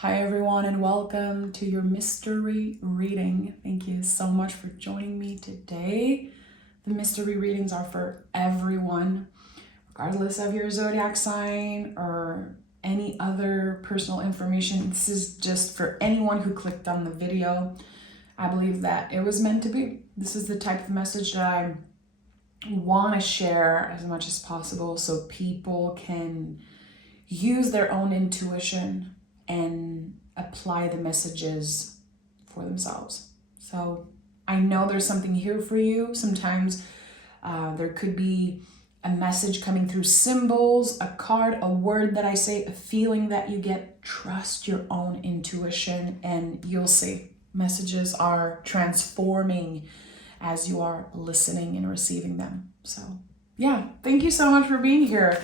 Hi everyone and welcome to your mystery reading. Thank you so much for joining me today. The mystery readings are for everyone, regardless of your zodiac sign or any other personal information. This is just for anyone who clicked on the video. I believe that it was meant to be. This is the type of message that I want to share as much as possible so people can use their own intuition and apply the messages for themselves. So I know there's something here for you. Sometimes there could be a message coming through symbols, a card, a word that I say, a feeling that you get. Trust your own intuition and you'll see messages are transforming as you are listening and receiving them. So yeah, thank you so much for being here.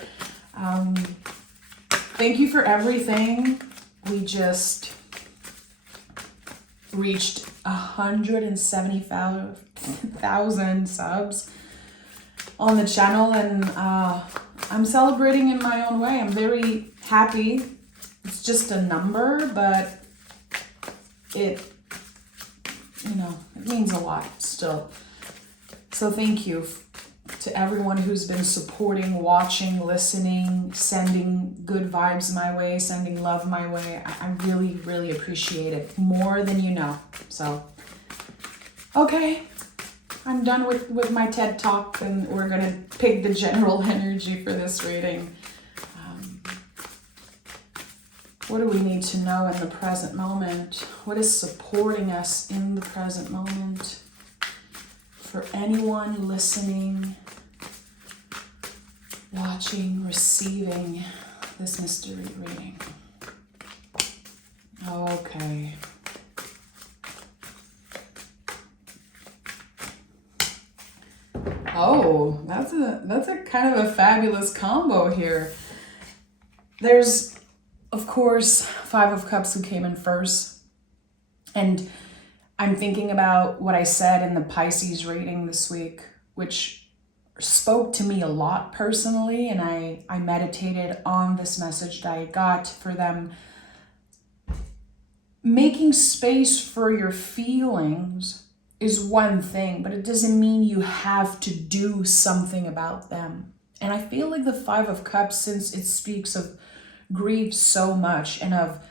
Thank you for everything. We just reached 175,000 subs on the channel, and I'm celebrating in my own way. I'm very happy. It's just a number, but it means a lot still. So thank you to everyone who's been supporting, watching, listening, sending good vibes my way, sending love my way. I really, really appreciate it, more than you know. So, okay, I'm done with my TED Talk, and we're gonna pick the general energy for this reading. What do we need to know in the present moment? What is supporting us in the present moment? For anyone listening, watching, receiving this mystery reading. Okay. Oh, that's a kind of a fabulous combo here. There's, of course, Five of Cups who came in first. And I'm thinking about what I said in the Pisces reading this week, which spoke to me a lot personally, and I meditated on this message that I got for them. Making space for your feelings is one thing, but it doesn't mean you have to do something about them. And I feel like the Five of Cups, since it speaks of grief so much and of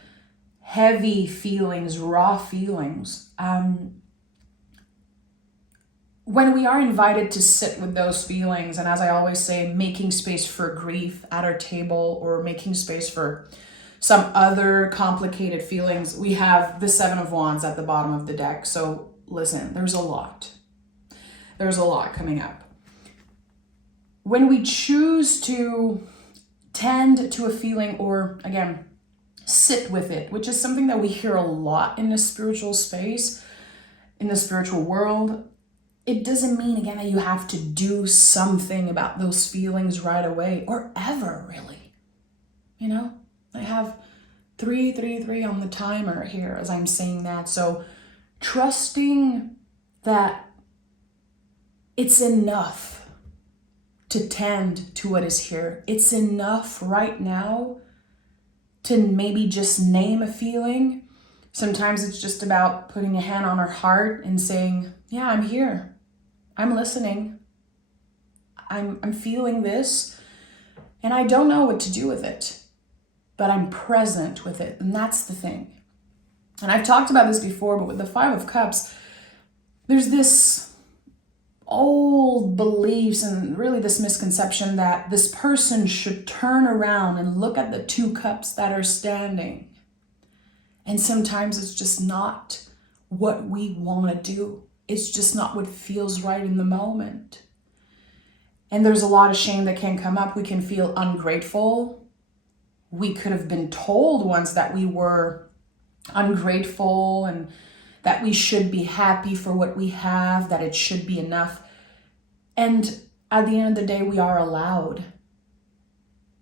heavy feelings, raw feelings, when we are invited to sit with those feelings, and as I always say, making space for grief at our table or making space for some other complicated feelings, we have the Seven of Wands at the bottom of the deck. So listen, there's a lot. There's a lot coming up. When we choose to tend to a feeling, or again, sit with it, which is something that we hear a lot in the spiritual space, in the spiritual world, it doesn't mean, again, that you have to do something about those feelings right away or ever, really. You know, I have 333 on the timer here as I'm saying that. So trusting that it's enough to tend to what is here. It's enough right now to maybe just name a feeling. Sometimes it's just about putting a hand on our heart and saying, yeah, I'm here. I'm listening. I'm feeling this, and I don't know what to do with it, but I'm present with it, and that's the thing. And I've talked about this before, but with the Five of Cups, there's this old beliefs and really this misconception that this person should turn around and look at the two cups that are standing. And sometimes it's just not what we want to do. It's just not what feels right in the moment. And there's a lot of shame that can come up. We can feel ungrateful. We could have been told once that we were ungrateful and that we should be happy for what we have, that it should be enough. And at the end of the day, we are allowed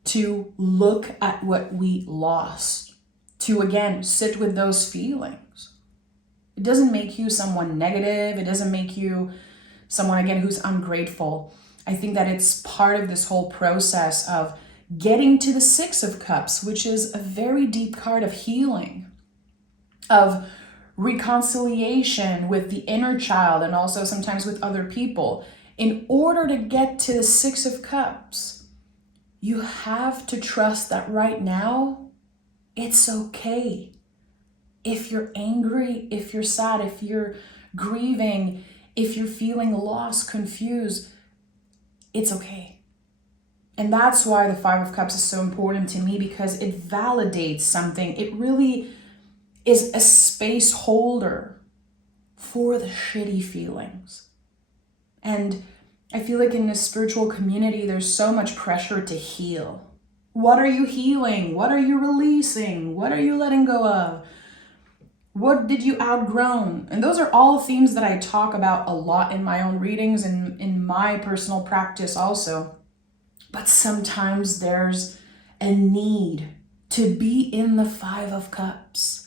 to look at what we lost, to again, sit with those feelings. It doesn't make you someone negative. It doesn't make you someone, again, who's ungrateful. I think that it's part of this whole process of getting to the Six of Cups, which is a very deep card of healing. of reconciliation with the inner child and also sometimes with other people. In order to get to the Six of Cups, you have to trust that right now, it's okay. If you're angry, if you're sad, if you're grieving, if you're feeling lost, confused, it's okay. And that's why the Five of Cups is so important to me, because it validates something. It really is a space holder for the shitty feelings. And I feel like in this spiritual community, there's so much pressure to heal. What are you healing? What are you releasing? What are you letting go of? What did you outgrown? And those are all themes that I talk about a lot in my own readings and in my personal practice also. But sometimes there's a need to be in the Five of Cups.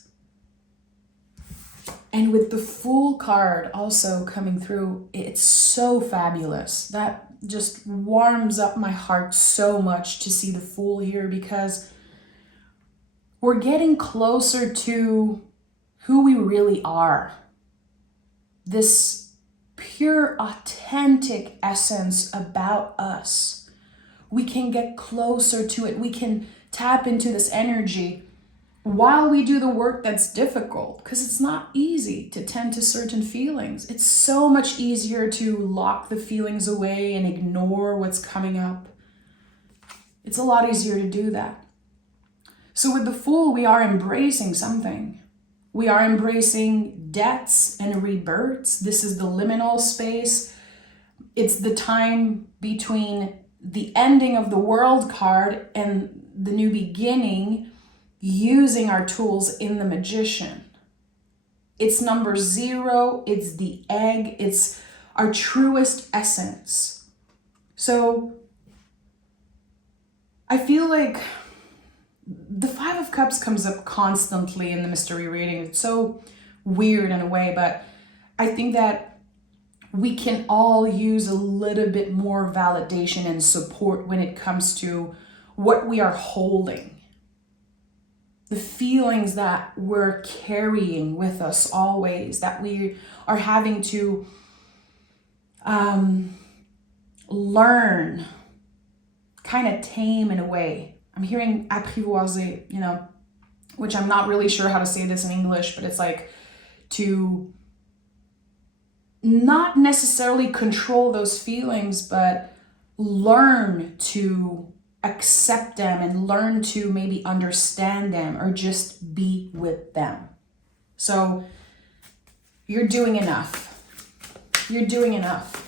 And with the Fool card also coming through, it's so fabulous. That just warms up my heart so much to see the Fool here, because we're getting closer to who we really are. This pure, authentic essence about us. We can get closer to it. We can tap into this energy while we do the work that's difficult, because it's not easy to tend to certain feelings. It's so much easier to lock the feelings away and ignore what's coming up. It's a lot easier to do that. So with the Fool, we are embracing something. We are embracing deaths and rebirths. This is the liminal space. It's the time between the ending of the World card and the new beginning, using our tools in the Magician. It's number 0, it's the egg, it's our truest essence. So I feel like the Five of Cups comes up constantly in the mystery reading. It's so weird in a way, but I think that we can all use a little bit more validation and support when it comes to what we are holding. The feelings that we're carrying with us always, that we are having to learn, kind of tame in a way. I'm hearing apprivoiser, which I'm not really sure how to say this in English, but it's like to not necessarily control those feelings, but learn to accept them and learn to maybe understand them or just be with them. So you're doing enough. You're doing enough.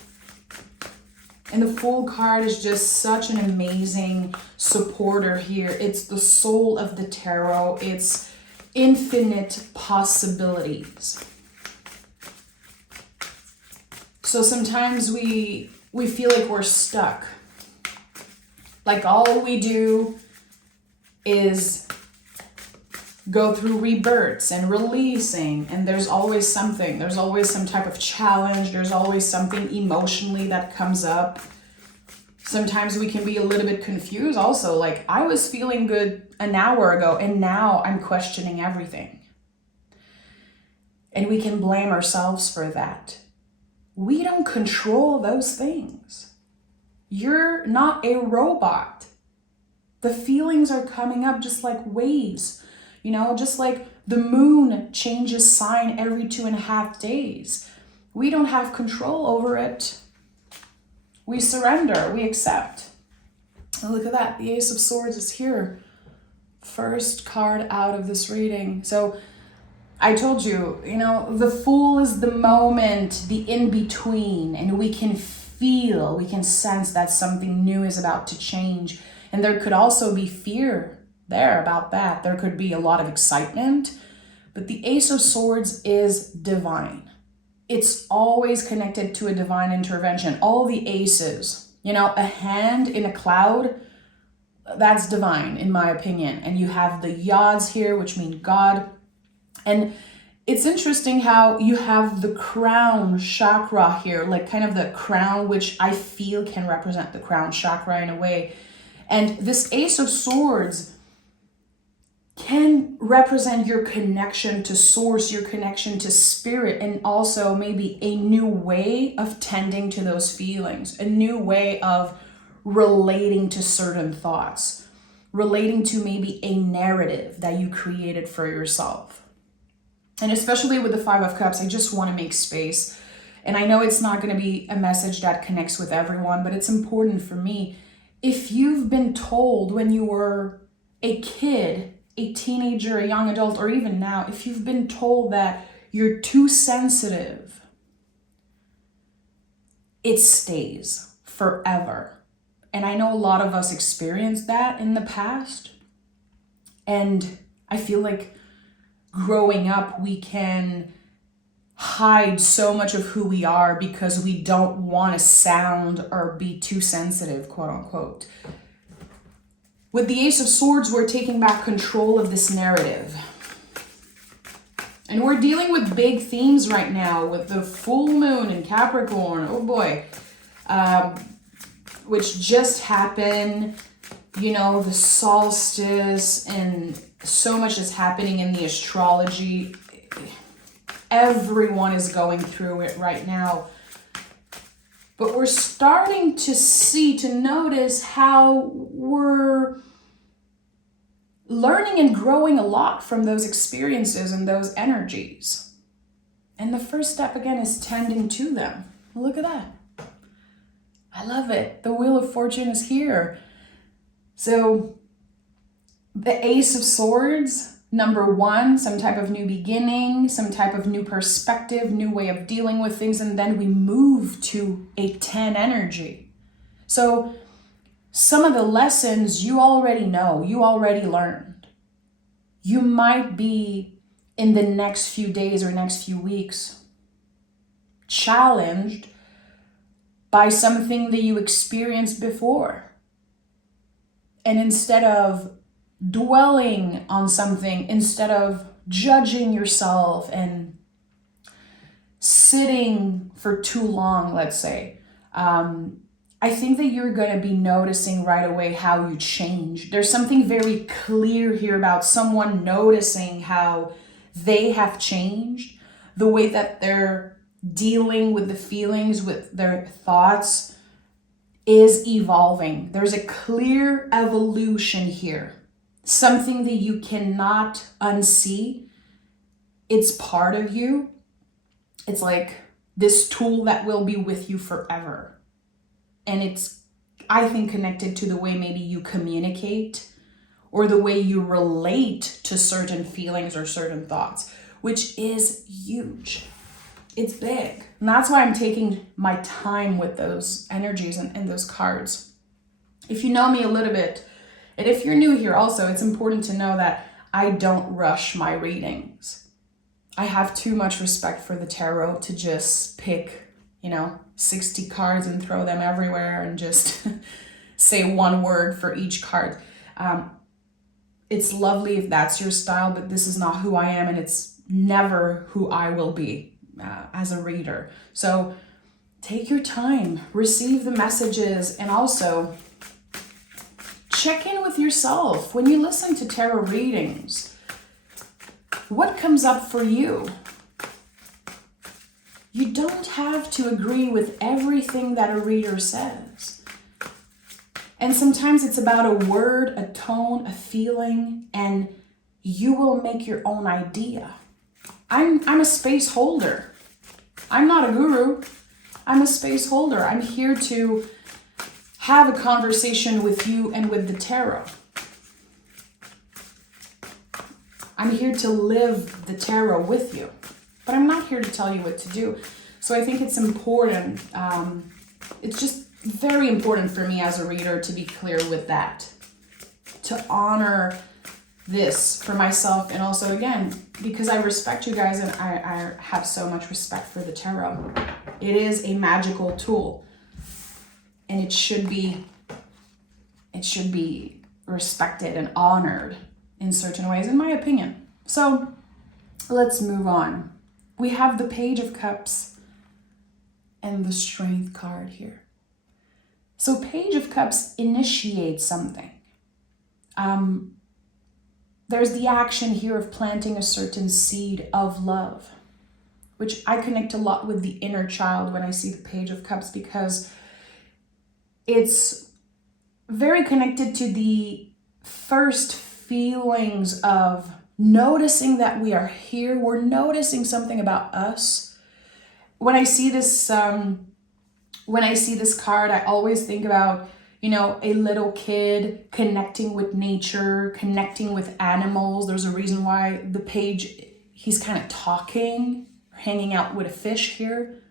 And the Fool card is just such an amazing supporter here. It's the soul of the tarot. It's infinite possibilities. So sometimes we feel like we're stuck. Like all we do is go through rebirths and releasing, and there's always something. There's always some type of challenge. There's always something emotionally that comes up. Sometimes we can be a little bit confused also. Like, I was feeling good an hour ago, and now I'm questioning everything. And we can blame ourselves for that. We don't control those things. You're not a robot. The feelings are coming up just like waves, just like the moon changes sign every 2.5 days. We don't have control over it. We surrender, we accept. And look at that, the Ace of Swords is here. First card out of this reading. So I told you, the Fool is the moment, the in-between, and we can feel, we can sense that something new is about to change. And there could also be fear there about that. There could be a lot of excitement, but the Ace of Swords is divine. It's always connected to a divine intervention. All the aces, a hand in a cloud, that's divine in my opinion. And you have the Yads here, which mean God. And it's interesting how you have the crown chakra here, like kind of the crown, which I feel can represent the crown chakra in a way. And this Ace of Swords can represent your connection to source, your connection to spirit, and also maybe a new way of tending to those feelings, a new way of relating to certain thoughts, relating to maybe a narrative that you created for yourself. And especially with the Five of Cups, I just want to make space. And I know it's not going to be a message that connects with everyone, but it's important for me. If you've been told when you were a kid, a teenager, a young adult, or even now, if you've been told that you're too sensitive, it stays forever. And I know a lot of us experienced that in the past. And I feel like growing up, we can hide so much of who we are because we don't want to sound or be too sensitive, quote unquote. With the Ace of Swords, we're taking back control of this narrative. And we're dealing with big themes right now with the full moon in Capricorn, oh boy, which just happened, the solstice, and so much is happening in the astrology. Everyone is going through it right now. But we're starting to notice how we're learning and growing a lot from those experiences and those energies. And the first step, again, is tending to them. Look at that. I love it. The Wheel of Fortune is here. So the Ace of Swords, number one, some type of new beginning, some type of new perspective, new way of dealing with things, and then we move to a 10 energy. So some of the lessons you already know, you already learned. You might be in the next few days or next few weeks challenged by something that you experienced before. And instead of dwelling on something, instead of judging yourself and sitting for too long, let's say, I think that you're going to be noticing right away how you change. There's something very clear here about someone noticing how they have changed, the way that they're dealing with the feelings, with their thoughts is evolving. There's a clear evolution here. Something that you cannot unsee. It's part of you. It's like this tool that will be with you forever. And it's, I think, connected to the way maybe you communicate or the way you relate to certain feelings or certain thoughts, which is huge. It's big. And that's why I'm taking my time with those energies and those cards. If you know me a little bit, and if you're new here also, it's important to know that I don't rush my readings. I have too much respect for the tarot to just pick, 60 cards and throw them everywhere and just say one word for each card. It's lovely if that's your style, but this is not who I am, and it's never who I will be as a reader. So take your time, receive the messages, and also check in with yourself. When you listen to tarot readings, what comes up for you? You don't have to agree with everything that a reader says. And sometimes it's about a word, a tone, a feeling, and you will make your own idea. I'm a space holder. I'm not a guru. I'm a space holder. I'm here to have a conversation with you and with the tarot. I'm here to live the tarot with you, but I'm not here to tell you what to do. So I think it's important. It's just very important for me as a reader to be clear with that, to honor this for myself, and also, again, because I respect you guys and I have so much respect for the tarot. It is a magical tool, and it should be respected and honored in certain ways, in my opinion. So let's move on. We have the Page of Cups and the Strength card here. So Page of Cups initiates something. there's the action here of planting a certain seed of love, which I connect a lot with the inner child when I see the Page of Cups, because it's very connected to the first feelings of noticing that we are here. We're noticing something about us. When I see this card, I always think about, a little kid connecting with nature, connecting with animals. There's a reason why the page, he's kind of talking, hanging out with a fish here.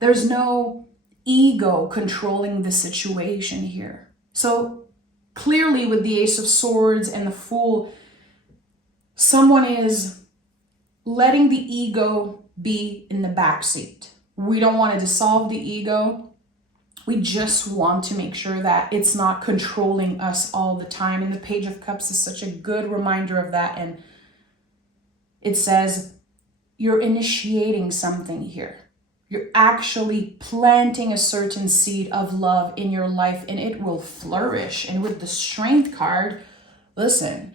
There's no ego controlling the situation here. So clearly with the Ace of Swords and the Fool, someone is letting the ego be in the backseat. We don't want to dissolve the ego. We just want to make sure that it's not controlling us all the time. And the Page of Cups is such a good reminder of that. And it says, you're initiating something here. You're actually planting a certain seed of love in your life, and it will flourish. And with the Strength card, listen,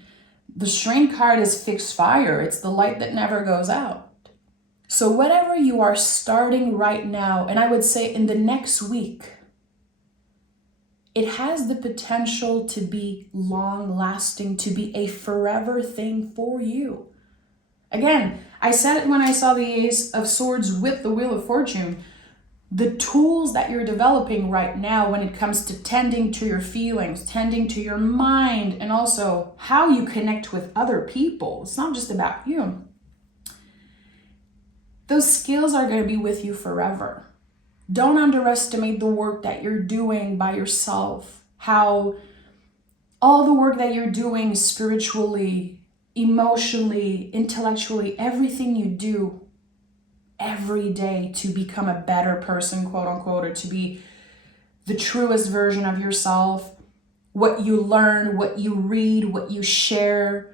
the Strength card is fixed fire. It's the light that never goes out. So whatever you are starting right now, and I would say in the next week, it has the potential to be long lasting, to be a forever thing for you. Again, I said it when I saw the Ace of Swords with the Wheel of Fortune. The tools that you're developing right now when it comes to tending to your feelings, tending to your mind, and also how you connect with other people. It's not just about you. Those skills are going to be with you forever. Don't underestimate the work that you're doing by yourself. How all the work that you're doing spiritually, emotionally, intellectually, everything you do every day to become a better person, quote unquote, or to be the truest version of yourself, what you learn, what you read, what you share,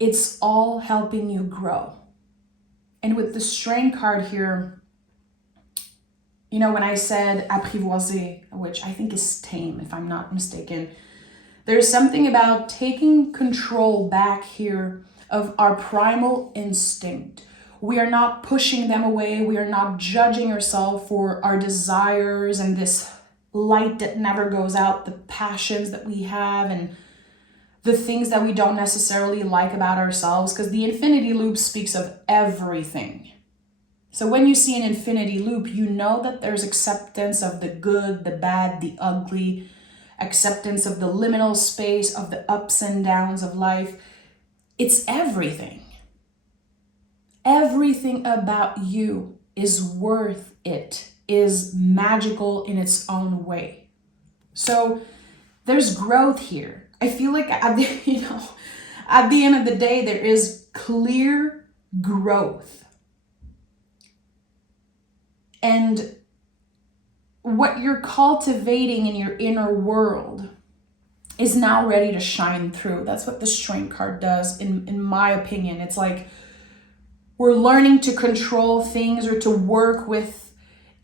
it's all helping you grow. And with the Strength card here, when I said apprivoiser, which I think is tame, if I'm not mistaken, there's something about taking control back here of our primal instinct. We are not pushing them away. We are not judging ourselves for our desires and this light that never goes out, the passions that we have and the things that we don't necessarily like about ourselves, because the infinity loop speaks of everything. So when you see an infinity loop, you know that there's acceptance of the good, the bad, the ugly, acceptance of the liminal space, of the ups and downs of life. It's everything. Everything about you is worth it, is magical in its own way. So there's growth here. I feel like at the end of the day, there is clear growth. And what you're cultivating in your inner world is now ready to shine through. That's what the Strength card does, in my opinion. It's like we're learning to control things or to work with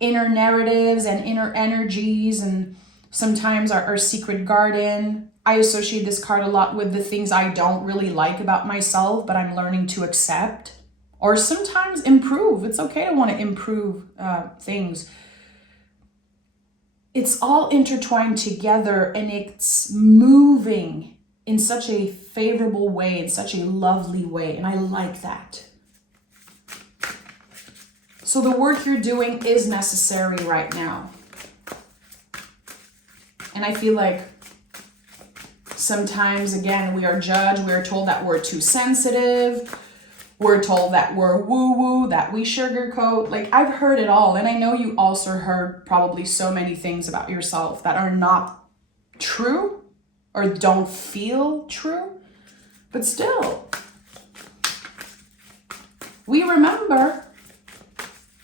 inner narratives and inner energies, and sometimes our secret garden. I associate this card a lot with the things I don't really like about myself, but I'm learning to accept or sometimes improve. It's okay to want to improve things. It's all intertwined together, and it's moving in such a favorable way, in such a lovely way, and I like that. So the work you're doing is necessary right now. And I feel like sometimes, again, we are judged. We are told that we're too sensitive. We're told that we're woo-woo, that we sugarcoat. Like, I've heard it all. And I know you also heard probably so many things about yourself that are not true or don't feel true. But still, we remember,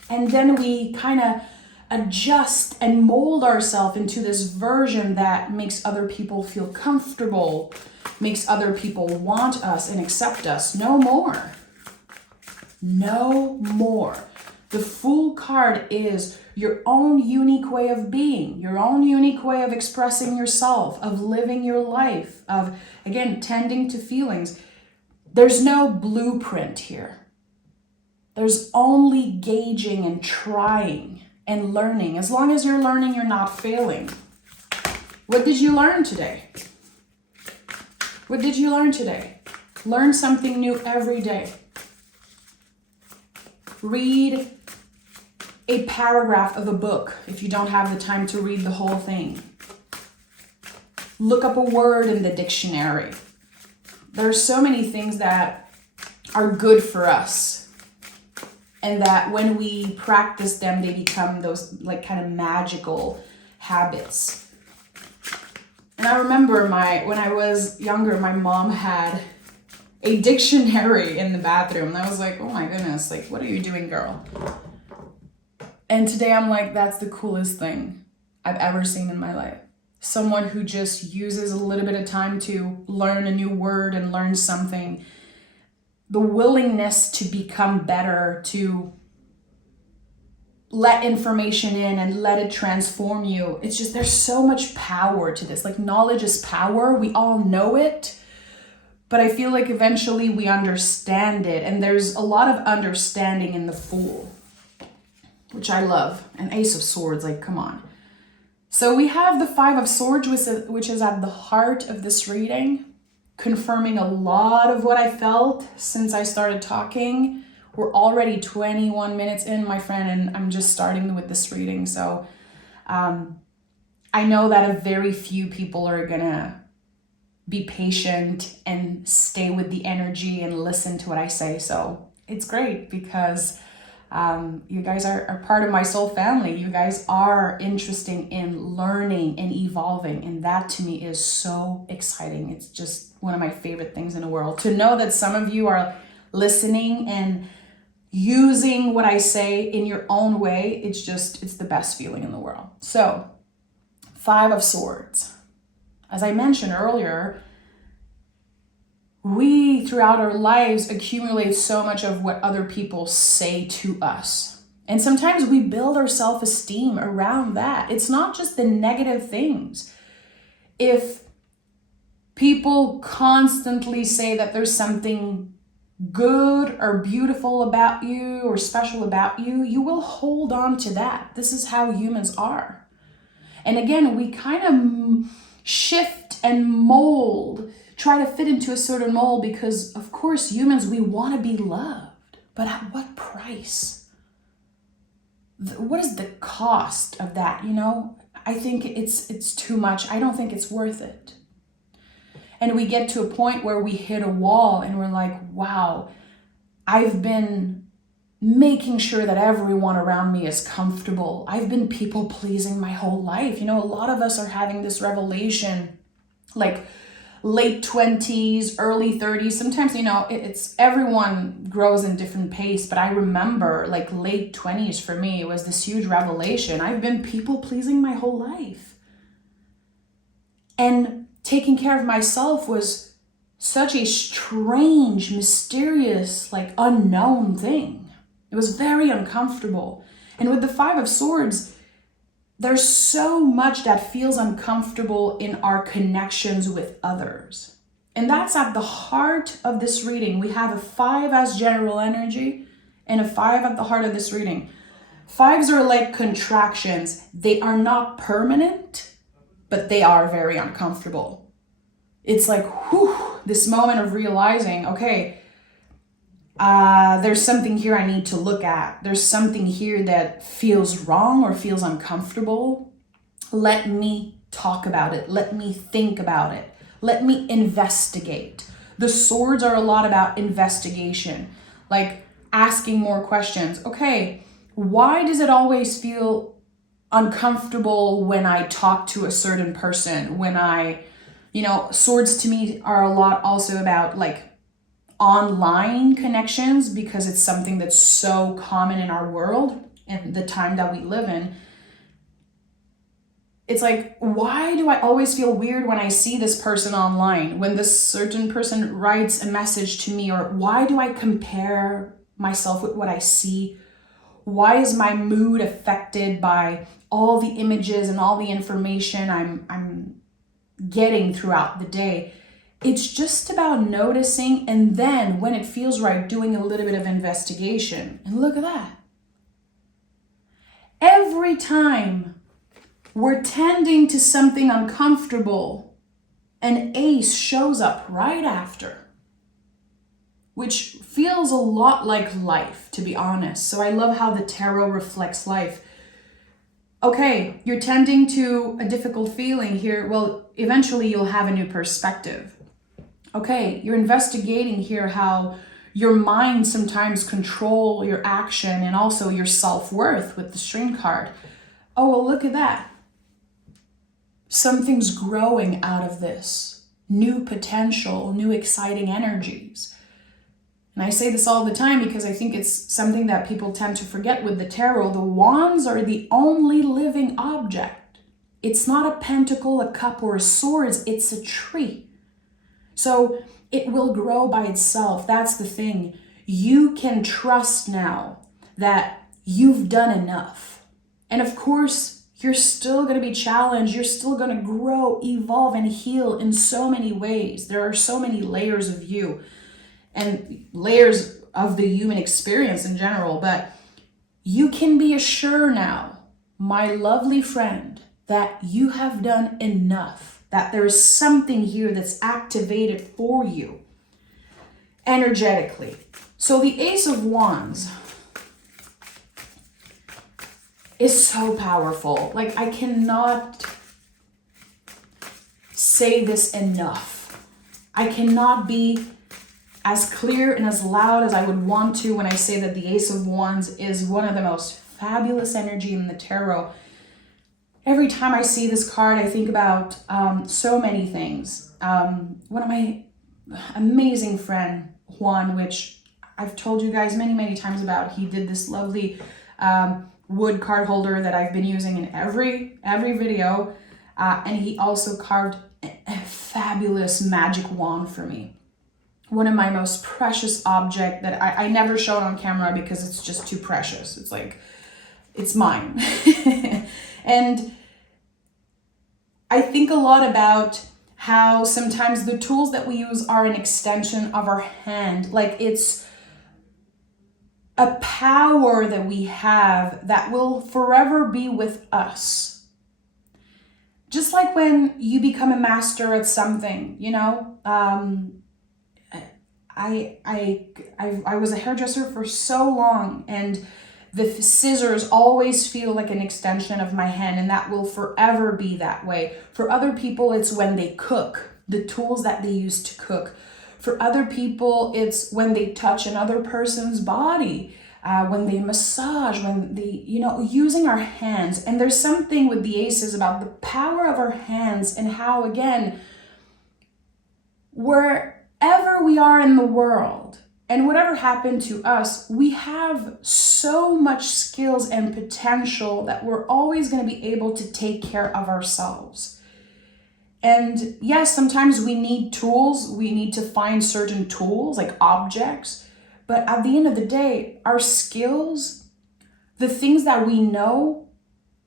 and then we kind of adjust and mold ourselves into this version that makes other people feel comfortable, makes other people want us and accept us. No more. No more. The Fool card is your own unique way of being, your own unique way of expressing yourself, of living your life, of, again, tending to feelings. There's no blueprint here. There's only gauging and trying and learning. As long as you're learning, you're not failing. What did you learn today? What did you learn today? Learn something new every day. Read a paragraph of a book if you don't have the time to read the whole thing. Look up a word in the dictionary. There are so many things that are good for us, and that when we practice them, they become those like kind of magical habits. And I remember when I was younger, my mom had a dictionary in the bathroom. And I was like, oh my goodness, like, what are you doing, girl? And today I'm like, that's the coolest thing I've ever seen in my life. Someone who just uses a little bit of time to learn a new word and learn something. The willingness to become better, to let information in and let it transform you. It's just, there's so much power to this. Like, knowledge is power. We all know it. But I feel like eventually we understand it. And there's a lot of understanding in the Fool, which I love. And Ace of Swords, like, come on. So we have the Five of Swords, which is at the heart of this reading, confirming a lot of what I felt since I started talking. We're already 21 minutes in, my friend, and I'm just starting with this reading. So I know that a very few people are gonna be patient and stay with the energy and listen to what I say. So it's great because you guys are part of my soul family. You guys are interested in learning and evolving. And that to me is so exciting. It's just one of my favorite things in the world. To know that some of you are listening and using what I say in your own way, it's the best feeling in the world. So, Five of Swords. As I mentioned earlier, we, throughout our lives, accumulate so much of what other people say to us. And sometimes we build our self-esteem around that. It's not just the negative things. If people constantly say that there's something good or beautiful about you or special about you, you will hold on to that. This is how humans are. And again, we kind of shift and mold, try to fit into a certain mold because, of course, humans, we want to be loved. But at what price? What is the cost of that, you know? I think it's too much. I don't think it's worth it. And we get to a point where we hit a wall and we're like, wow, I've been making sure that everyone around me is comfortable. I've been people pleasing my whole life. You know, a lot of us are having this revelation, like late 20s, early 30s. Sometimes, you know, it's everyone grows in different pace, but I remember like late 20s for me, it was this huge revelation. I've been people pleasing my whole life. And taking care of myself was such a strange, mysterious, like unknown thing. It was very uncomfortable. And with the Five of Swords, there's so much that feels uncomfortable in our connections with others. And that's at the heart of this reading. We have a 5 as general energy and a 5 at the heart of this reading. 5s are like contractions. They are not permanent, but they are very uncomfortable. It's like, whew, this moment of realizing, okay, there's something here I need to look at. There's something here that feels wrong or feels uncomfortable. Let me talk about it. Let me think about it. Let me investigate. The swords are a lot about investigation, like asking more questions. Okay, why does it always feel uncomfortable when I talk to a certain person? When swords to me are a lot also about like online connections, because it's something that's so common in our world and the time that we live in. It's like, why do I always feel weird when I see this person online, when this certain person writes a message to me, or why do I compare myself with what I see? Why is my mood affected by all the images and all the information I'm getting throughout the day? It's just about noticing, and then when it feels right, doing a little bit of investigation. And look at that. Every time we're tending to something uncomfortable, an ace shows up right after, which feels a lot like life, to be honest. So I love how the tarot reflects life. Okay, you're tending to a difficult feeling here. Well, eventually you'll have a new perspective. Okay, you're investigating here how your mind sometimes control your action and also your self-worth with the string card. Oh, well, look at that. Something's growing out of this. New potential, new exciting energies. And I say this all the time because I think it's something that people tend to forget with the tarot. The wands are the only living object. It's not a pentacle, a cup, or a sword. It's a tree. So it will grow by itself. That's the thing. You can trust now that you've done enough. And of course, you're still going to be challenged. You're still going to grow, evolve, and heal in so many ways. There are so many layers of you and layers of the human experience in general. But you can be assured now, my lovely friend, that you have done enough. That there is something here that's activated for you energetically. So the Ace of Wands is so powerful. Like, I cannot say this enough. I cannot be as clear and as loud as I would want to when I say that the Ace of Wands is one of the most fabulous energy in the tarot. Every time I see this card, I think about so many things. One of my amazing friend, Juan, which I've told you guys many, many times about, he did this lovely wood card holder that I've been using in every video. And he also carved a fabulous magic wand for me. One of my most precious object that I never show it on camera because it's just too precious. It's like, it's mine. And I think a lot about how sometimes the tools that we use are an extension of our hand. Like, it's a power that we have that will forever be with us. Just like when you become a master at something, you know, I was a hairdresser for so long, and the scissors always feel like an extension of my hand, and that will forever be that way. For other people, it's when they cook, the tools that they use to cook. For other people, it's when they touch another person's body, when they massage, when they, you know, using our hands. And there's something with the aces about the power of our hands and how, again, wherever we are in the world, and whatever happened to us, we have so much skills and potential that we're always going to be able to take care of ourselves. And yes, sometimes we need tools. We need to find certain tools like objects. But at the end of the day, our skills, the things that we know,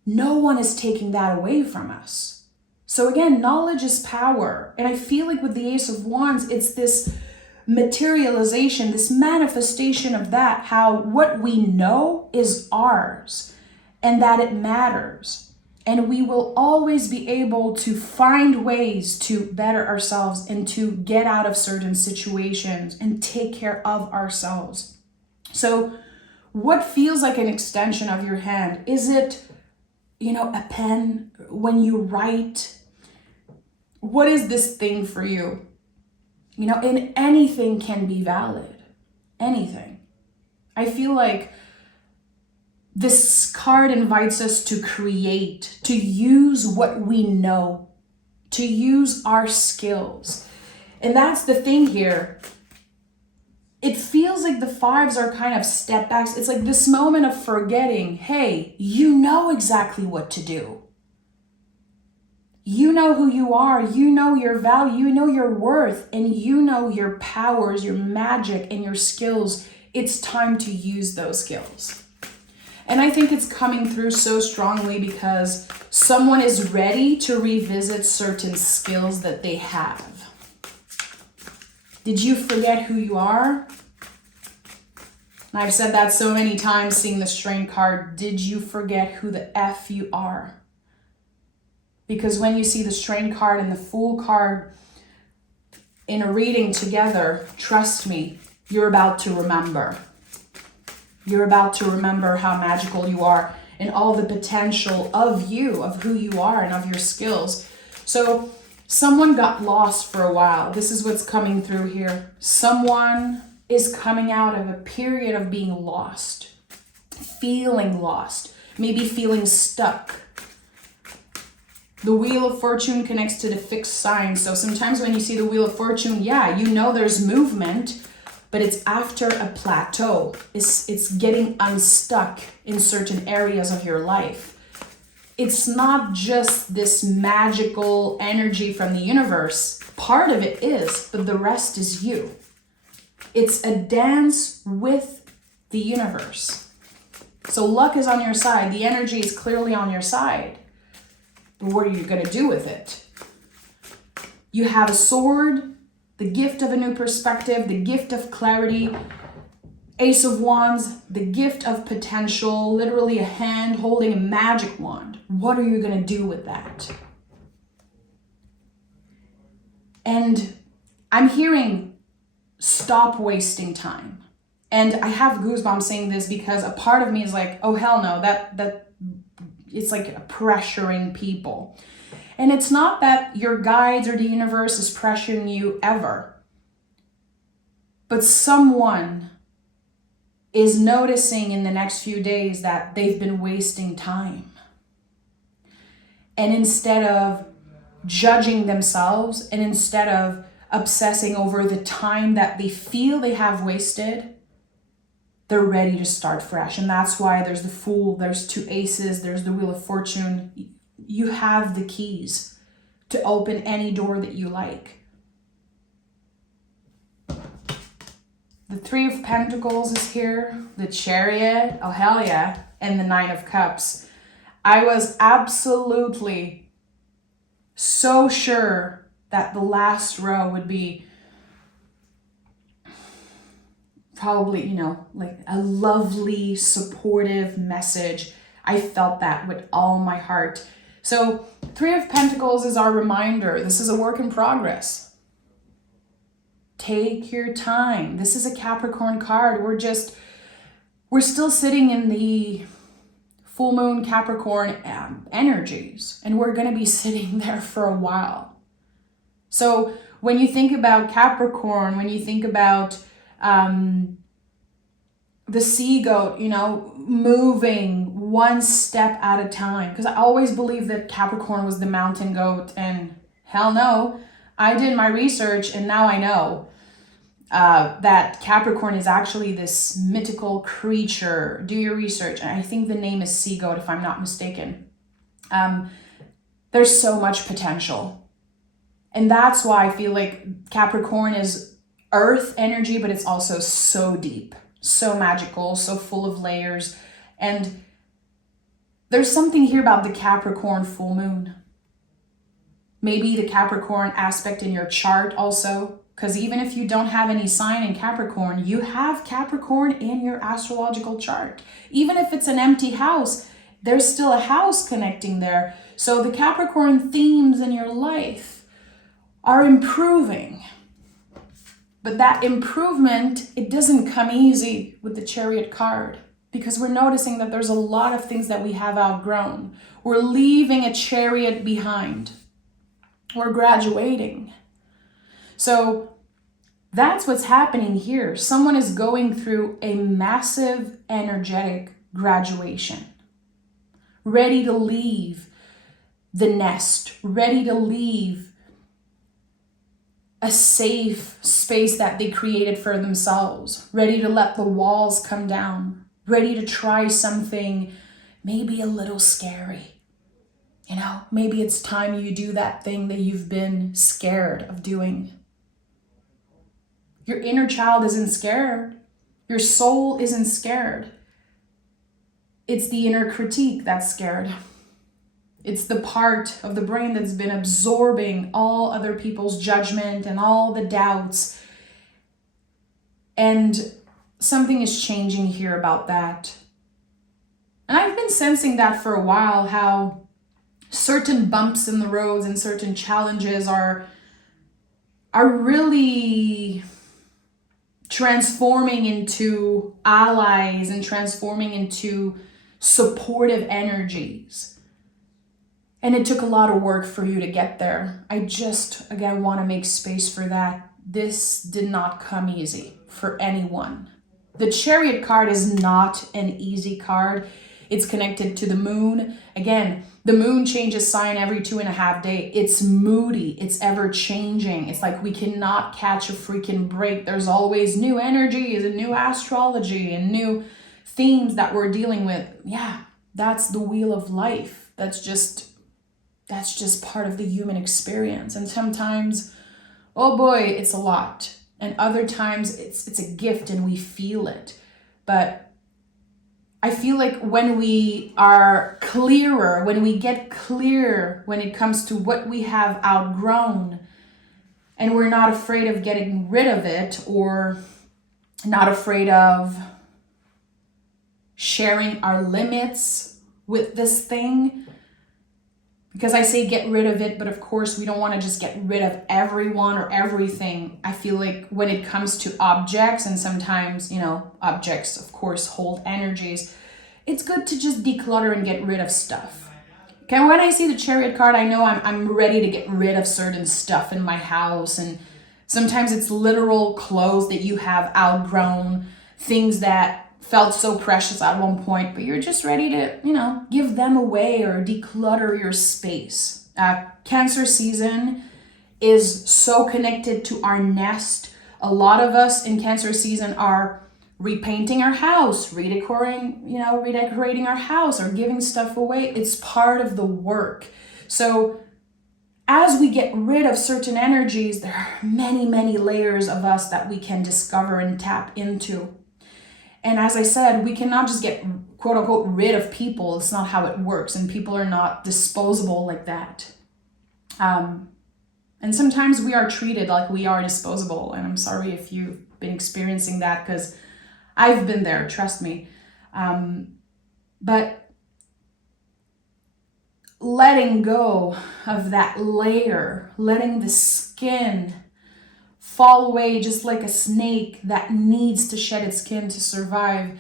no one is taking that away from us. So again, knowledge is power. And I feel like with the Ace of Wands, it's this materialization, this manifestation of that, how what we know is ours and that it matters. And we will always be able to find ways to better ourselves and to get out of certain situations and take care of ourselves. So what feels like an extension of your hand? Is it, you know, a pen when you write? What is this thing for you? You know, and anything can be valid. Anything. I feel like this card invites us to create, to use what we know, to use our skills. And that's the thing here. It feels like the fives are kind of step backs. It's like this moment of forgetting, hey, you know exactly what to do. You know who you are, you know your value, you know your worth, and you know your powers, your magic, and your skills. It's time to use those skills. And I think it's coming through so strongly because someone is ready to revisit certain skills that they have. Did you forget who you are? And I've said that so many times seeing the Strain card. Did you forget who the F you are? Because when you see the Strain card and the Fool card in a reading together, trust me, you're about to remember. You're about to remember how magical you are and all the potential of you, of who you are and of your skills. So someone got lost for a while. This is what's coming through here. Someone is coming out of a period of being lost, feeling lost, maybe feeling stuck. The Wheel of Fortune connects to the fixed sign. So sometimes when you see the Wheel of Fortune, yeah, you know there's movement, but it's after a plateau. It's getting unstuck in certain areas of your life. It's not just this magical energy from the universe. Part of it is, but the rest is you. It's a dance with the universe. So luck is on your side. The energy is clearly on your side. But what are you going to do with it? You have a sword, the gift of a new perspective, the gift of clarity, Ace of Wands, the gift of potential, literally a hand holding a magic wand. What are you going to do with that? And I'm hearing stop wasting time. And I have goosebumps saying this because a part of me is like, oh hell no, that it's like pressuring people. And it's not that your guides or the universe is pressuring you ever. But someone is noticing in the next few days that they've been wasting time. And instead of judging themselves and instead of obsessing over the time that they feel they have wasted, they're ready to start fresh. And that's why there's the Fool, there's 2 aces, there's the Wheel of Fortune. You have the keys to open any door that you like. The 3 of Pentacles is here, the Chariot, oh hell yeah, and the 9 of Cups. I was absolutely so sure that the last row would be probably, like a lovely, supportive message. I felt that with all my heart. So 3 of Pentacles is our reminder. This is a work in progress. Take your time. This is a Capricorn card. We're still sitting in the full moon Capricorn energies, and we're going to be sitting there for a while. So when you think about Capricorn, when you think about the sea goat, moving one step at a time. Because I always believed that Capricorn was the mountain goat, and hell no, I did my research and now I know that Capricorn is actually this mythical creature. Do your research. And I think the name is sea goat, if I'm not mistaken. There's so much potential. And that's why I feel like Capricorn is earth energy, but it's also so deep, so magical, so full of layers. And there's something here about the Capricorn full moon. Maybe the Capricorn aspect in your chart also, because even if you don't have any sign in Capricorn, you have Capricorn in your astrological chart. Even if it's an empty house, there's still a house connecting there. So the Capricorn themes in your life are improving. But that improvement, it doesn't come easy with the Chariot card, because we're noticing that there's a lot of things that we have outgrown. We're leaving a chariot behind. We're graduating. So that's what's happening here. Someone is going through a massive energetic graduation, ready to leave the nest, ready to leave a safe space that they created for themselves, ready to let the walls come down, ready to try something maybe a little scary. Maybe it's time you do that thing that you've been scared of doing. Your inner child isn't scared. Your soul isn't scared. It's the inner critique that's scared. It's the part of the brain that's been absorbing all other people's judgment and all the doubts. And something is changing here about that. And I've been sensing that for a while, how certain bumps in the roads and certain challenges are really transforming into allies and transforming into supportive energies. And it took a lot of work for you to get there. I just, again, want to make space for that. This did not come easy for anyone. The Chariot card is not an easy card. It's connected to the moon. Again, the moon changes sign every 2.5 days. It's moody. It's ever changing. It's like we cannot catch a freaking break. There's always new energies and new astrology and new themes that we're dealing with. Yeah, that's the wheel of life. That's just part of the human experience. And sometimes, oh boy, it's a lot. And other times it's a gift and we feel it. But I feel like when we are clearer, when we get clear when it comes to what we have outgrown, and we're not afraid of getting rid of it, or not afraid of sharing our limits with this thing, because I say get rid of it, but of course we don't want to just get rid of everyone or everything. I feel like when it comes to objects, and sometimes, objects of course hold energies, it's good to just declutter and get rid of stuff. Okay, when I see the Chariot card, I know I'm ready to get rid of certain stuff in my house, and sometimes it's literal clothes that you have outgrown, things that felt so precious at one point, but you're just ready to, give them away or declutter your space. Cancer season is so connected to our nest. A lot of us in Cancer season are repainting our house, redecorating our house, or giving stuff away. It's part of the work. So as we get rid of certain energies, there are many, many layers of us that we can discover and tap into. And as I said, we cannot just get, quote unquote, rid of people. It's not how it works. And people are not disposable like that. And sometimes we are treated like we are disposable. And I'm sorry if you've been experiencing that, because I've been there, trust me. But letting go of that layer, letting the skin fall away just like a snake that needs to shed its skin to survive.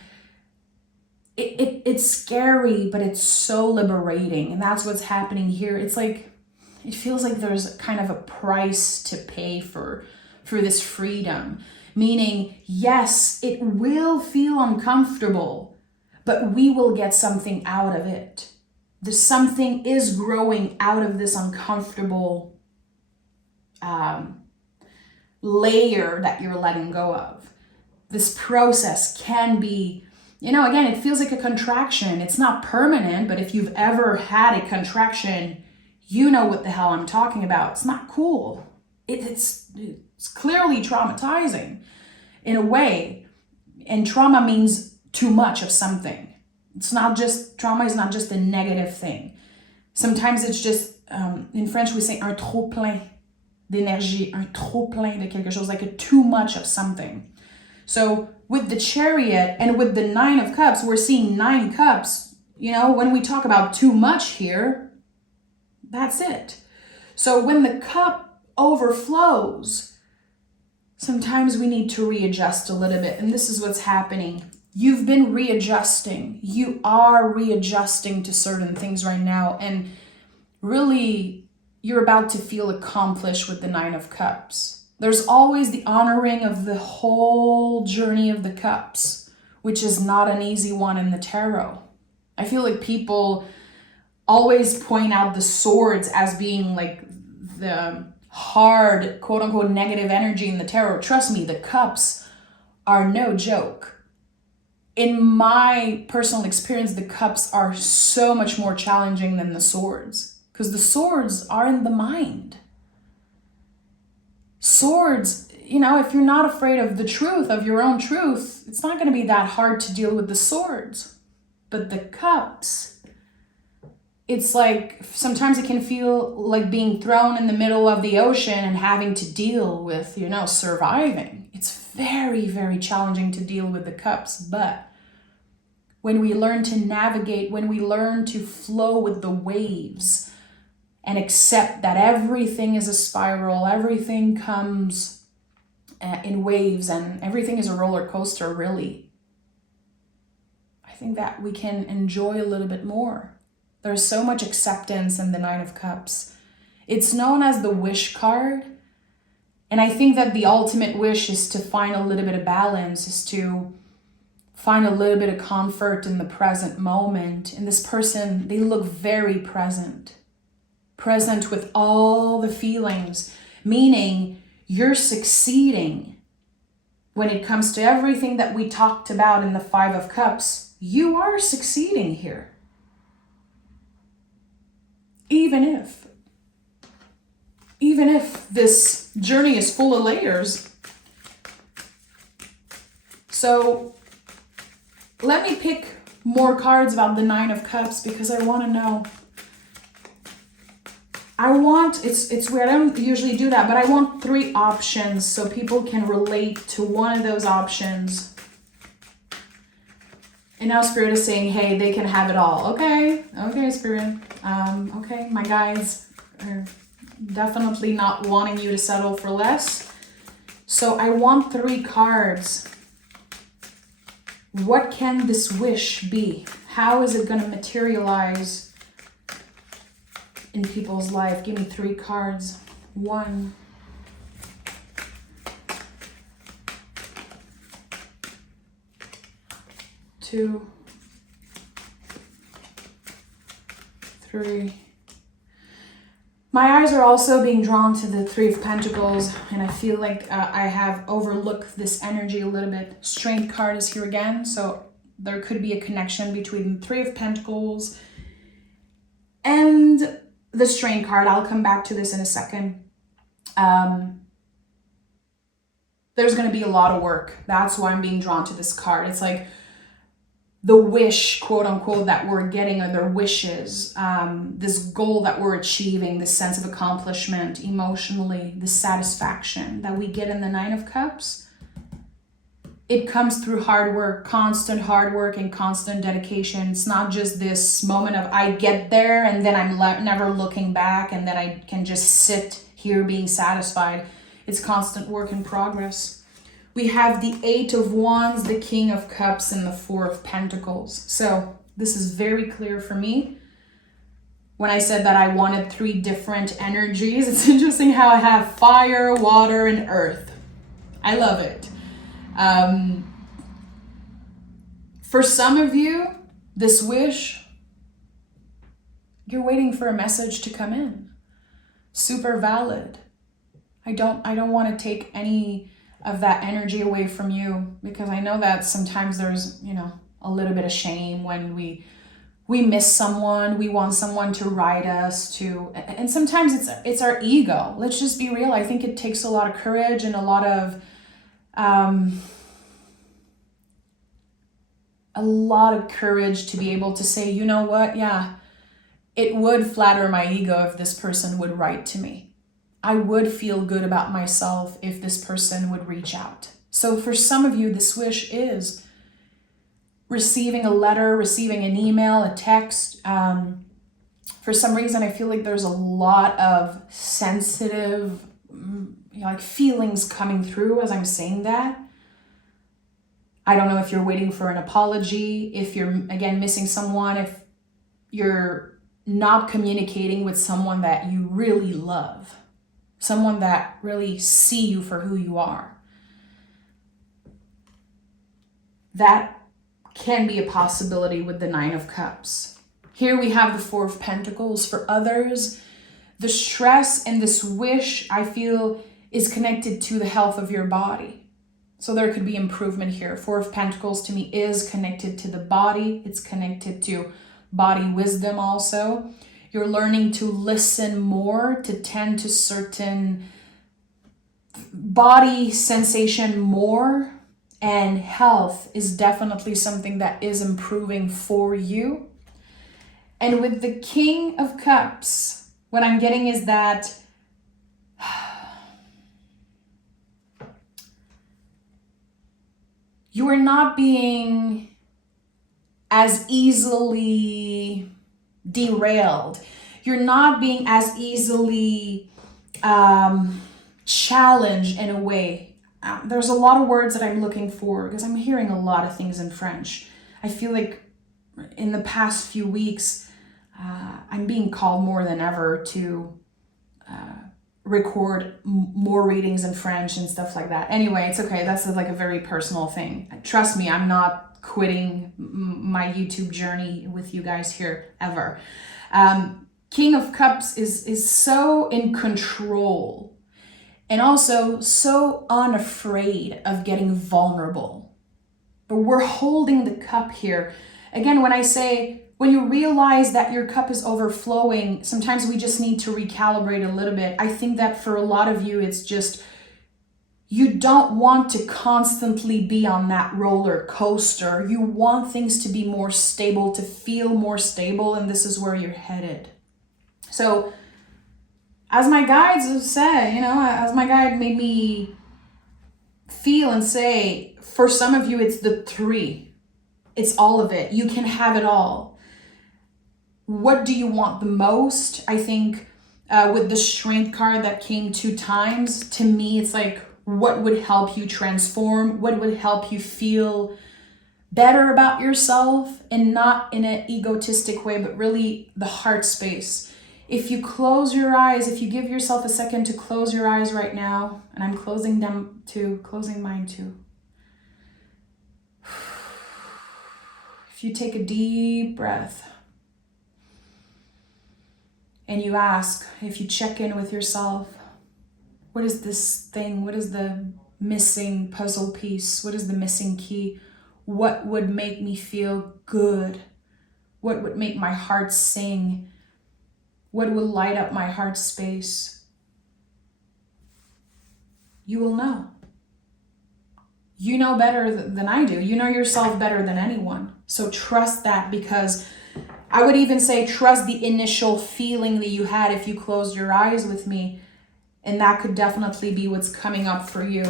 It's scary, but it's so liberating. And that's what's happening here. It's like, it feels like there's kind of a price to pay for this freedom. Meaning, yes, it will feel uncomfortable, but we will get something out of it. There's something is growing out of this uncomfortable layer that you're letting go of. This process can be, again, it feels like a contraction. It's not permanent, but if you've ever had a contraction, you know what the hell I'm talking about. It's not cool. It's clearly traumatizing in a way. And trauma means too much of something. Trauma is not just a negative thing. Sometimes it's just, in French we say un trop plein d'énergie, un trop plein de quelque chose, like a too much of something. So with the Chariot and with the 9 of Cups, we're seeing 9 cups. When we talk about too much here, that's it. So when the cup overflows, sometimes we need to readjust a little bit. And this is what's happening. You've been readjusting. You are readjusting to certain things right now. And really, you're about to feel accomplished with the 9 of Cups. There's always the honoring of the whole journey of the cups, which is not an easy one in the tarot. I feel like people always point out the swords as being like the hard, quote unquote, negative energy in the tarot. Trust me, the cups are no joke. In my personal experience, the cups are so much more challenging than the swords, because the swords are in the mind. Swords, if you're not afraid of the truth, of your own truth, it's not going to be that hard to deal with the swords. But the cups, it's like sometimes it can feel like being thrown in the middle of the ocean and having to deal with, surviving. It's very, very challenging to deal with the cups. But when we learn to navigate, when we learn to flow with the waves and accept that everything is a spiral, everything comes in waves and everything is a roller coaster, really, I think that we can enjoy a little bit more. There's so much acceptance in the Nine of Cups. It's known as the wish card. And I think that the ultimate wish is to find a little bit of balance, is to find a little bit of comfort in the present moment. And this person, they look very present with all the feelings, meaning you're succeeding. When it comes to everything that we talked about in the Five of Cups, you are succeeding here. Even if this journey is full of layers. So let me pick more cards about the Nine of Cups because I want to know. It's weird, I don't usually do that, but I want 3 options so people can relate to one of those options. And now Spirit is saying, hey, they can have it all. Okay, Spirit. Okay, my guides are definitely not wanting you to settle for less. So I want 3 cards. What can this wish be? How is it going to materialize in people's life? Give me 3 cards. 1, 2, 3. My eyes are also being drawn to the Three of Pentacles, and I feel like I have overlooked this energy a little bit. Strength card is here again, so there could be a connection between the Three of Pentacles and the Strength card. I'll come back to this in a second. There's going to be a lot of work. That's why I'm being drawn to this card. It's like the wish, quote unquote, that we're getting, or their wishes, this goal that we're achieving, this sense of accomplishment emotionally, this satisfaction that we get in the Nine of Cups. It comes through hard work, constant hard work and constant dedication. It's not just this moment of I get there and then I'm never looking back and then I can just sit here being satisfied. It's constant work in progress. We have the Eight of Wands, the King of Cups, and the Four of Pentacles. So this is very clear for me. When I said that I wanted 3 different energies, it's interesting how I have fire, water, and earth. I love it. For some of you, this wish, you're waiting for a message to come in. Super valid. I don't want to take any of that energy away from you, because I know that sometimes there's, a little bit of shame when we miss someone, we want someone to write us to, and sometimes it's our ego. Let's just be real. I think it takes a lot of courage and a lot of courage to be able to say, you know what? Yeah, it would flatter my ego if this person would write to me. I would feel good about myself if this person would reach out. So for some of you, this wish is receiving a letter, receiving an email, a text. For some reason, I feel like there's a lot of sensitive feelings coming through as I'm saying that. I don't know if you're waiting for an apology, if you're, again, missing someone, if you're not communicating with someone that you really love. Someone that really see you for who you are. That can be a possibility with the Nine of Cups. Here we have the Four of Pentacles. For others, the stress and this wish, I feel, is connected to the health of your body. So there could be improvement here. Four of Pentacles to me is connected to the body. It's connected to body wisdom also. You're learning to listen more, to tend to certain body sensation more, and health is definitely something that is improving for you. And with the King of Cups, what I'm getting is that you are not being as easily derailed. You're not being as easily challenged in a way. There's a lot of words that I'm looking for because I'm hearing a lot of things in French. I feel like in the past few weeks, I'm being called more than ever to record more readings in French and stuff like that. Anyway, it's okay. That's like a very personal thing. Trust me, I'm not quitting my YouTube journey with you guys here ever. King of Cups is so in control and also so unafraid of getting vulnerable. But we're holding the cup here. Again, when you realize that your cup is overflowing, sometimes we just need to recalibrate a little bit. I think that for a lot of you, it's just, you don't want to constantly be on that roller coaster. You want things to be more stable, to feel more stable, and this is where you're headed. So, as my guides have said, as my guide made me feel and say, for some of you, it's the 3. It's all of it. You can have it all. What do you want the most? I think with the Strength card that came 2 times, to me, it's like, what would help you transform? What would help you feel better about yourself, and not in an egotistic way, but really the heart space. If you close your eyes, if you give yourself a second to close your eyes right now, and I'm closing them too, closing mine too. If you take a deep breath and you ask, if you check in with yourself, what is this thing? What is the missing puzzle piece? What is the missing key? What would make me feel good? What would make my heart sing? What will light up my heart space? You will know. You know better than I do. You know yourself better than anyone. So trust that, because I would even say trust the initial feeling that you had if you closed your eyes with me. And that could definitely be what's coming up for you.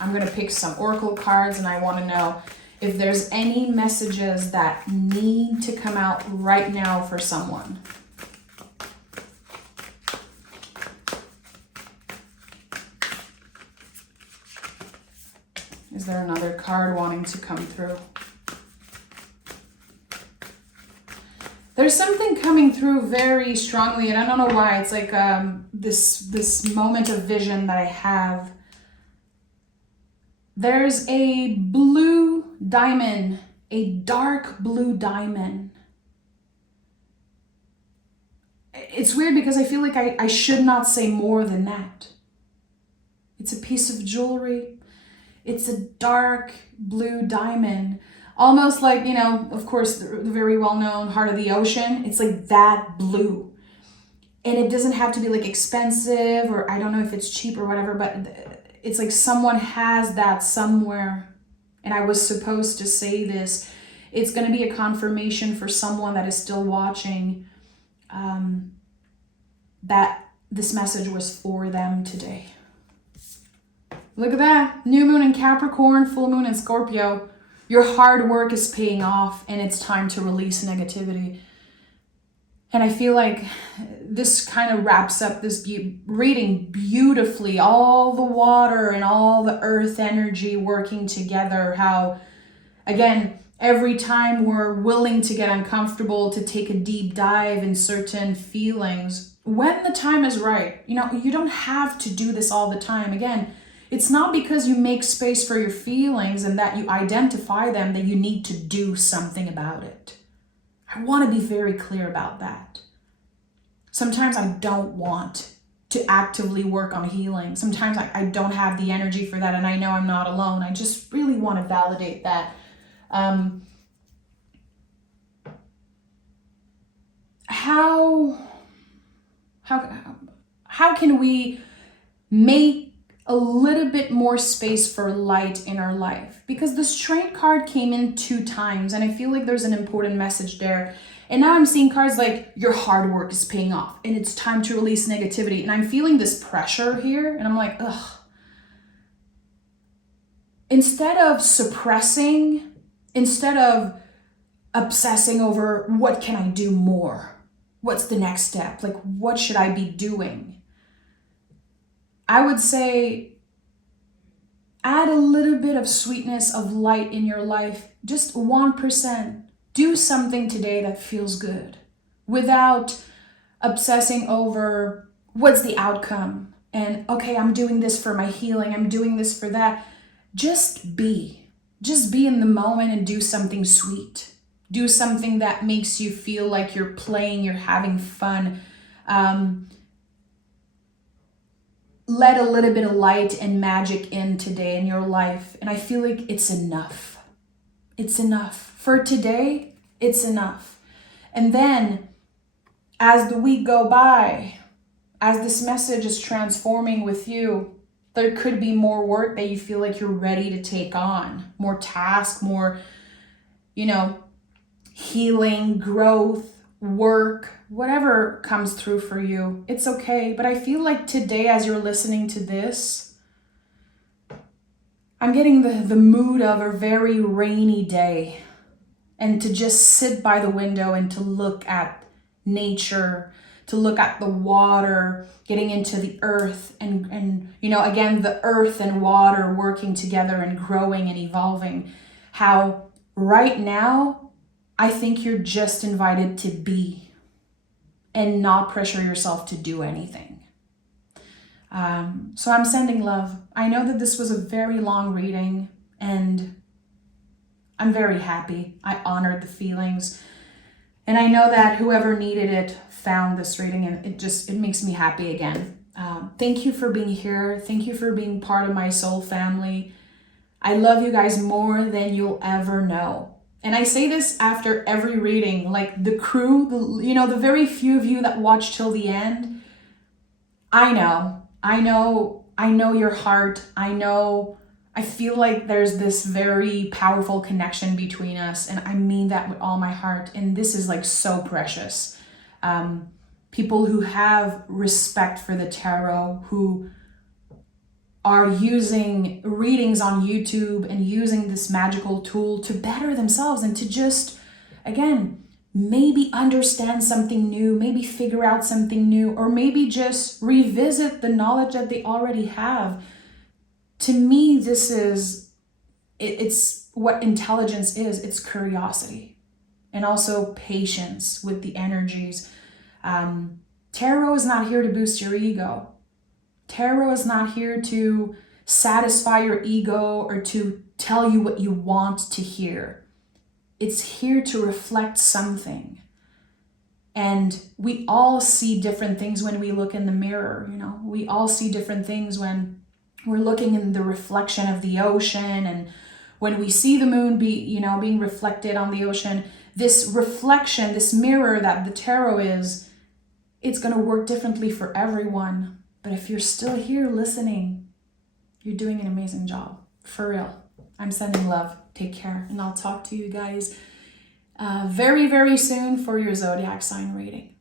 I'm going to pick some oracle cards, and I want to know if there's any messages that need to come out right now for someone. Is there another card wanting to come through? There's something coming through very strongly, and I don't know why. It's like this moment of vision that I have. There's a blue diamond, a dark blue diamond. It's weird because I feel like I should not say more than that. It's a piece of jewelry. It's a dark blue diamond. Almost like, of course, the very well-known Heart of the Ocean. It's like that blue. And it doesn't have to be like expensive, or I don't know if it's cheap or whatever, but it's like someone has that somewhere. And I was supposed to say this. It's going to be a confirmation for someone that is still watching, that this message was for them today. Look at that. New moon in Capricorn, full moon in Scorpio. Your hard work is paying off, and it's time to release negativity. And I feel like this kind of wraps up this reading beautifully. All the water and all the earth energy working together. How, again, every time we're willing to get uncomfortable, to take a deep dive in certain feelings, when the time is right, you don't have to do this all the time. Again, it's not because you make space for your feelings and that you identify them that you need to do something about it. I want to be very clear about that. Sometimes I don't want to actively work on healing. Sometimes I don't have the energy for that, and I know I'm not alone. I just really want to validate that. How can we make a little bit more space for light in our life, because the Strength card came in 2 times, and I feel like there's an important message there. And now I'm seeing cards like your hard work is paying off and it's time to release negativity. And I'm feeling this pressure here, and I'm like, ugh. Instead of suppressing, instead of obsessing over what can I do more? What's the next step? Like, what should I be doing? I would say add a little bit of sweetness, of light in your life, just 1%. Do something today that feels good without obsessing over what's the outcome. And okay, I'm doing this for my healing, I'm doing this for that. Just be in the moment and do something sweet. Do something that makes you feel like you're playing, you're having fun. Let a little bit of light and magic in today in your life. And I feel like it's enough. It's enough. For today, it's enough. And then as the week go by, as this message is transforming with you, there could be more work that you feel like you're ready to take on. More task, more, healing, growth, work, whatever comes through for you. It's okay. But I feel like today, as you're listening to this, I'm getting the mood of a very rainy day, and to just sit by the window and to look at nature, to look at the water, getting into the earth, and again, the earth and water working together and growing and evolving. How right now, I think you're just invited to be and not pressure yourself to do anything. So I'm sending love. I know that this was a very long reading, and I'm very happy. I honored the feelings. And I know that whoever needed it found this reading, and it makes me happy again. Thank you for being here. Thank you for being part of my soul family. I love you guys more than you'll ever know. And I say this after every reading, like the crew, the very few of you that watch till the end. I know your heart. I feel like there's this very powerful connection between us, and I mean that with all my heart. And this is like so precious. People who have respect for the tarot, who are using readings on YouTube and using this magical tool to better themselves and to just, again, maybe understand something new, maybe figure out something new, or maybe just revisit the knowledge that they already have. To me, it's what intelligence is. It's curiosity and also patience with the energies. Tarot is not here to boost your ego. Tarot is not here to satisfy your ego or to tell you what you want to hear. It's here to reflect something. And we all see different things when we look in the mirror, We all see different things when we're looking in the reflection of the ocean, and when we see the moon being reflected on the ocean. This reflection, this mirror that the tarot is, it's going to work differently for everyone. But if you're still here listening, you're doing an amazing job. For real. I'm sending love. Take care. And I'll talk to you guys very, very soon for your zodiac sign reading.